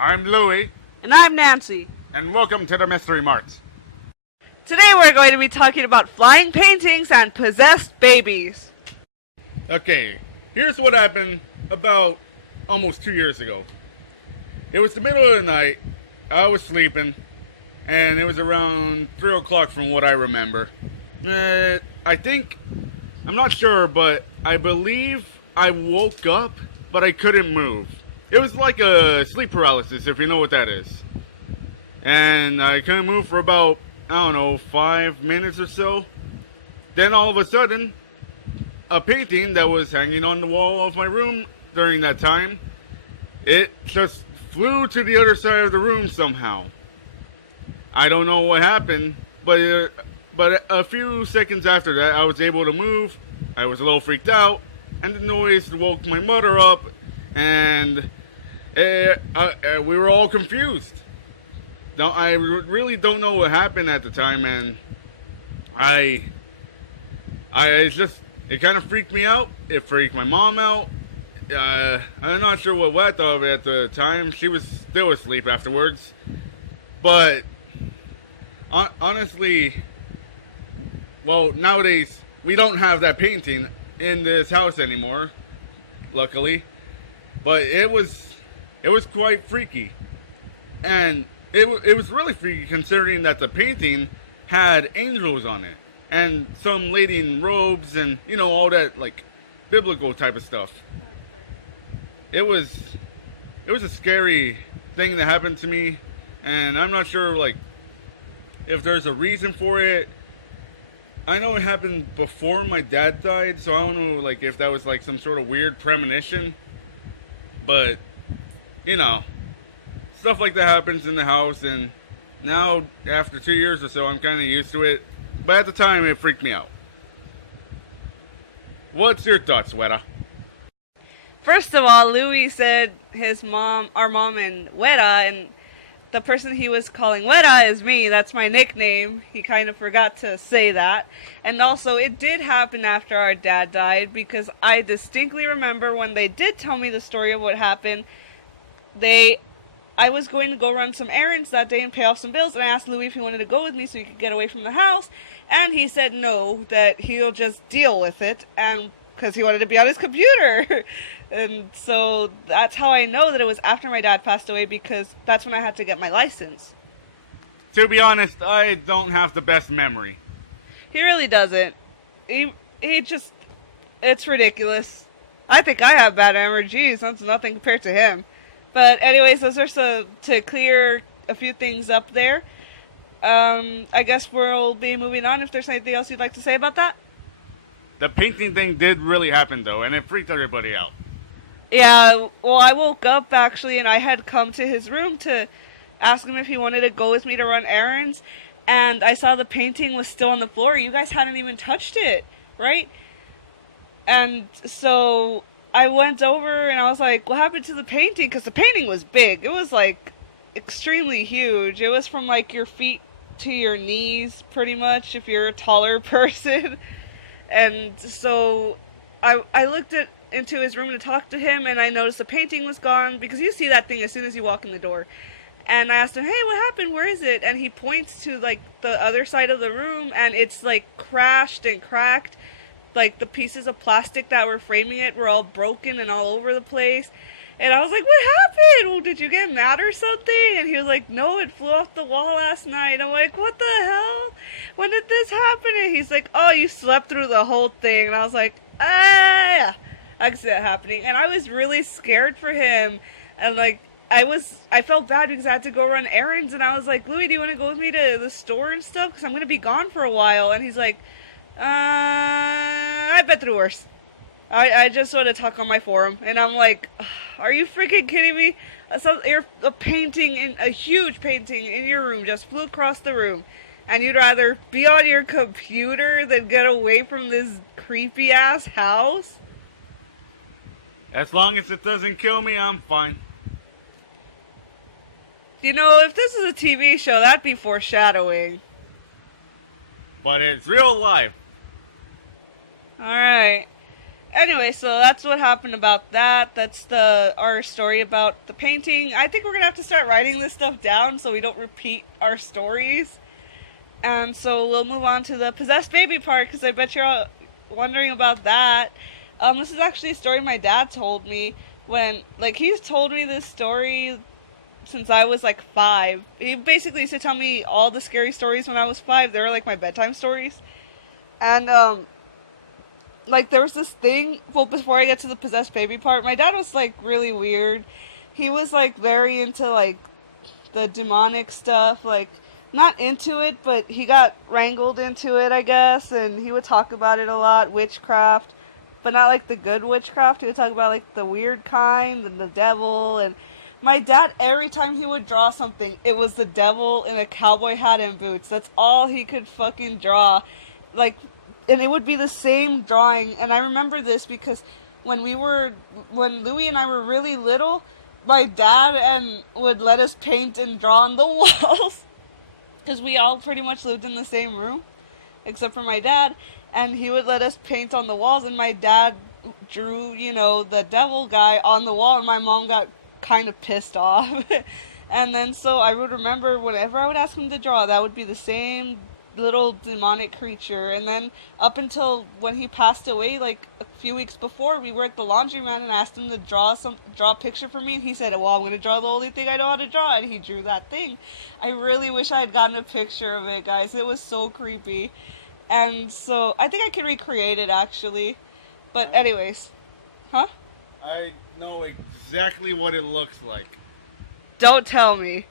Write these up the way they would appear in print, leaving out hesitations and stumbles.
I'm Louie, And I'm Nancy. and welcome to the Mystery Mart. Today we're going to be talking about flying paintings and possessed babies. Okay, here's what happened about almost 2 years ago. It was the middle of the night, I was sleeping, and it was around 3 o'clock from what I remember. I'm not sure, but I believe I woke up, but I couldn't move. It was like a sleep paralysis, if you know what that is. And I couldn't move for about, 5 minutes or so. Then all of a sudden, a painting that was hanging on the wall of my room during that time, it just flew to the other side of the room somehow. I don't know what happened, but a few seconds after that, I was able to move. I was a little freaked out, and the noise woke my mother up, and we were all confused. I really don't know what happened at the time, and it kind of freaked me out. It freaked my mom out. I'm not sure what I thought of it at the time. She was still asleep afterwards. But honestly, well, nowadays we don't have that painting in this house anymore, luckily. But it was quite freaky, and it was really freaky considering that the painting had angels on it and some lady in robes and all that like biblical type of stuff. It was a scary thing that happened to me, and I'm not sure like if there's a reason for it. I know it happened before my dad died, so I don't know like if that was like some sort of weird premonition. But stuff like that happens in the house, and now after 2 years or so, I'm kind of used to it. But at the time, it freaked me out. What's your thoughts, Weta? First of all, Louis said our mom and Weta, and the person he was calling Weta is me. That's my nickname. He kind of forgot to say that. And also, it did happen after our dad died, because I distinctly remember when they did tell me the story of what happened. I was going to go run some errands that day and pay off some bills, and I asked Louis if he wanted to go with me so he could get away from the house, and he said no, that he'll just deal with it, and because he wanted to be on his computer. And so that's how I know that it was after my dad passed away, because that's when I had to get my license. To be honest, I don't have the best memory. He really doesn't. He just, it's ridiculous. I think I have bad memory. Geez, that's nothing compared to him. But anyways, those are to clear a few things up there. I guess we'll be moving on if there's anything else you'd like to say about that. The painting thing did really happen, though, and it freaked everybody out. Yeah, well, I woke up, actually, and I had come to his room to ask him if he wanted to go with me to run errands, and I saw the painting was still on the floor. You guys hadn't even touched it, right? And so I went over, and I was like, what happened to the painting? Because the painting was big. It was, like, extremely huge. It was from, like, your feet to your knees, pretty much, if you're a taller person. And so I looked into his room to talk to him, and I noticed the painting was gone, because you see that thing as soon as you walk in the door. And I asked him, hey, what happened? Where is it? And he points to, like, the other side of the room, and it's, like, crashed and cracked. Like, the pieces of plastic that were framing it were all broken and all over the place. And I was like, what happened? Well, did you get mad or something? And he was like, no, it flew off the wall last night. I'm like, what the hell? When did this happen? And he's like, oh, you slept through the whole thing. And I was like, yeah, I could see that happening. And I was really scared for him. And, like, I felt bad because I had to go run errands. And I was like, Louis, do you want to go with me to the store and stuff? Because I'm going to be gone for a while. And he's like, I bet through worse. I just want to talk on my forum, and I'm like, are you freaking kidding me? A huge painting in your room just flew across the room, and you'd rather be on your computer than get away from this creepy ass house? As long as it doesn't kill me, I'm fine. You know, if this is a TV show, that'd be foreshadowing. But it's real life. Alright. Anyway, so that's what happened about that. That's our story about the painting. I think we're gonna have to start writing this stuff down so we don't repeat our stories. And so we'll move on to the possessed baby part because I bet you're all wondering about that. This is actually a story my dad told me when, like, he's told me this story since I was like 5. He basically used to tell me all the scary stories when I was 5. They were like my bedtime stories. And like there was this thing, well, before I get to the possessed baby part, my dad was like really weird. He was like very into like the demonic stuff, like not into it, but he got wrangled into it, I guess, and he would talk about it a lot, witchcraft, but not like the good witchcraft. He would talk about like the weird kind and the devil. And my dad, every time he would draw something, it was the devil in a cowboy hat and boots. That's all he could fucking draw. Like, and it would be the same drawing. And I remember this because when Louie and I were really little, my dad would let us paint and draw on the walls because we all pretty much lived in the same room except for my dad, and he would let us paint on the walls, and my dad drew, the devil guy on the wall, and my mom got kind of pissed off. And then so I would remember whenever I would ask him to draw, that would be the same little demonic creature. And then up until when he passed away, like a few weeks before, we were at the laundromat and asked him to draw a picture for me, and he said, well, I'm going to draw the only thing I know how to draw, and he drew that thing. I really wish I had gotten a picture of it, guys. It was so creepy. And so I think I can recreate it actually. But anyways. Huh? I know exactly what it looks like. Don't tell me.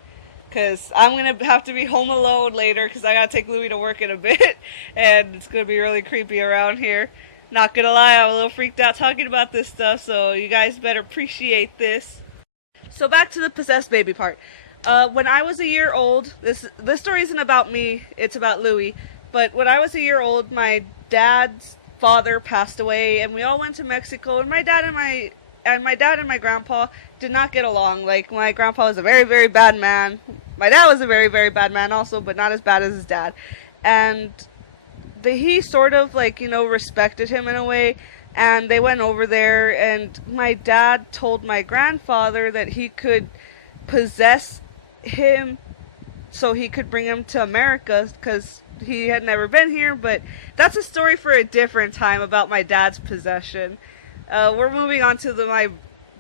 Because I'm going to have to be home alone later because I got to take Louie to work in a bit. And it's going to be really creepy around here. Not going to lie, I'm a little freaked out talking about this stuff. So you guys better appreciate this. So back to the possessed baby part. When I was a year old, this story isn't about me. It's about Louie. But when I was a year old, my dad's father passed away, and we all went to Mexico. And my dad and my grandpa did not get along. Like, my grandpa was a very, very bad man. My dad was a very, very bad man also, but not as bad as his dad. And he sort of, like, respected him in a way. And they went over there, and my dad told my grandfather that he could possess him so he could bring him to America because he had never been here. But that's a story for a different time about my dad's possession. We're moving on to my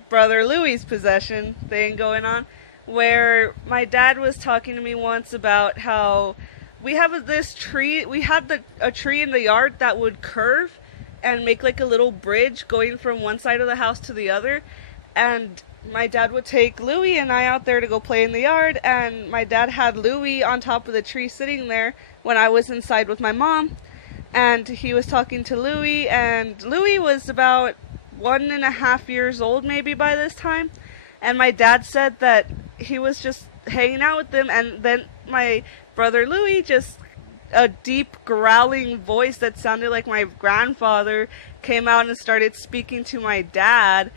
brother Louie's possession thing going on, where my dad was talking to me once about how we have this tree. We had a tree in the yard that would curve and make like a little bridge going from one side of the house to the other. And my dad would take Louie and I out there to go play in the yard, and my dad had Louie on top of the tree sitting there when I was inside with my mom. And he was talking to Louie, and Louie was about 1.5 years old maybe by this time. And my dad said that he was just hanging out with them, and then my brother Louie, just a deep growling voice that sounded like my grandfather, came out and started speaking to my dad.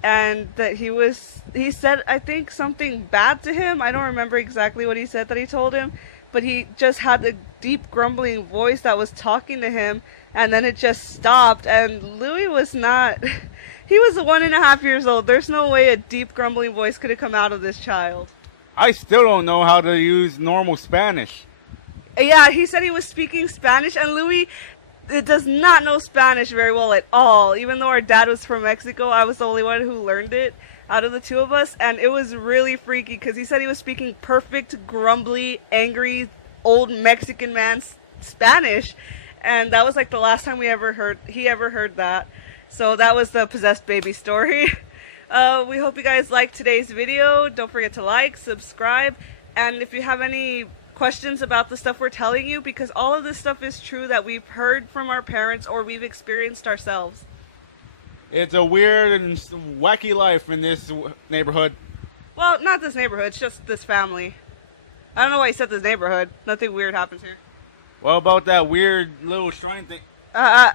And that he said, I think, something bad to him. I don't remember exactly what he said that he told him, but he just had a deep grumbling voice that was talking to him, and then it just stopped. And Louis was not, he was 1.5 years old. There's no way a deep grumbling voice could have come out of this child. I still don't know how to use normal Spanish. Yeah, he said he was speaking Spanish, and Louis, it does not know Spanish very well at all. Even though our dad was from Mexico, I was the only one who learned it out of the two of us, and it was really freaky because he said he was speaking perfect, grumbly, angry, old Mexican man Spanish, and that was like the last time he ever heard that. So that was the possessed baby story. We hope you guys liked today's video. Don't forget to like, subscribe, and if you have any questions about the stuff we're telling you, because all of this stuff is true that we've heard from our parents or we've experienced ourselves. It's a weird and wacky life in this neighborhood. Well, not this neighborhood, it's just this family. I don't know why he said this neighborhood. Nothing weird happens here. What about that weird little shrine thing? Well,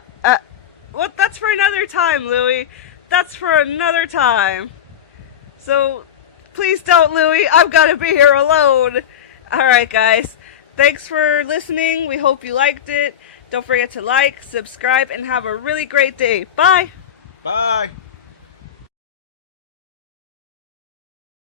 that's for another time, Louie. That's for another time. So, please don't, Louie. I've got to be here alone. Alright, guys. Thanks for listening. We hope you liked it. Don't forget to like, subscribe, and have a really great day. Bye! Bye.